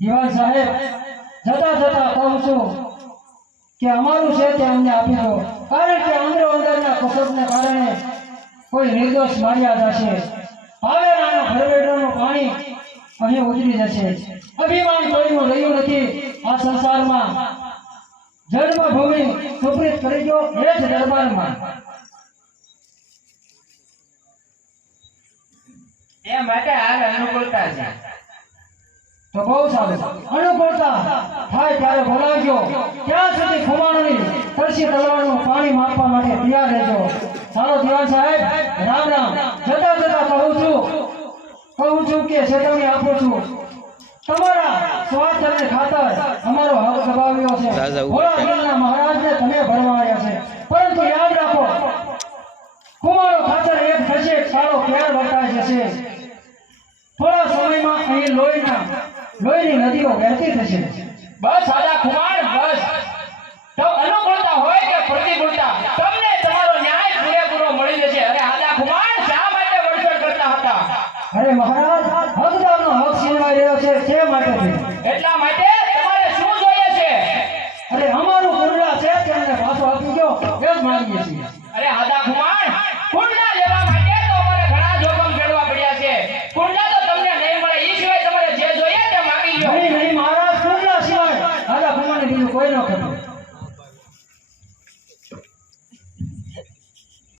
દિવાન સાહેબ જતા જતા કહું છું કે અમારું છે તે અમને આપી દો, કારણ કે અંદરો અંદરના કસબને કારણે કોઈ નિર્દોષ માર્યા જશે. આવેલાના ભરવેડાનું પાણી અહીં ઉતરી જશે. અભિમાન કોઈનું રહ્યું નથી આ સંસારમાં. જન્મભૂમિ સુપ્રીત કરી દો એ જ દરબારમાં. એ માટે હાલ અનુકૂળતા છે. તો બહુ સારું. અનુકૂળતા થાય ત્યારે બોલાવજો. ત્યાં સુધી ખુમાણોની તરસી તલવારનું પાણી માપવા માટે તૈયાર રહેજો. ચાલો દિવાન સાહેબ, રામ રામ. જતા જતા કહું છું કે ચેતવણી આપું છું, તમારા સ્વાર્થ અને ખાતર અમારો હક દબાવ્યો છે. ભોળાનાથના મહારાજને તમે ભરવા આવ્યા છે, પરંતુ યાદ રાખો ખુમાણો ખાતર એક થશે, સારો પ્યાર વર્તાઈ જશે. થોડા સમયમાં અહીં લોહીની નદીઓ વહેતી થશે. બસ આજા ખુમાણ, બસ. તો અનુકૂળતા હોય કે પ્રતિકૂળતા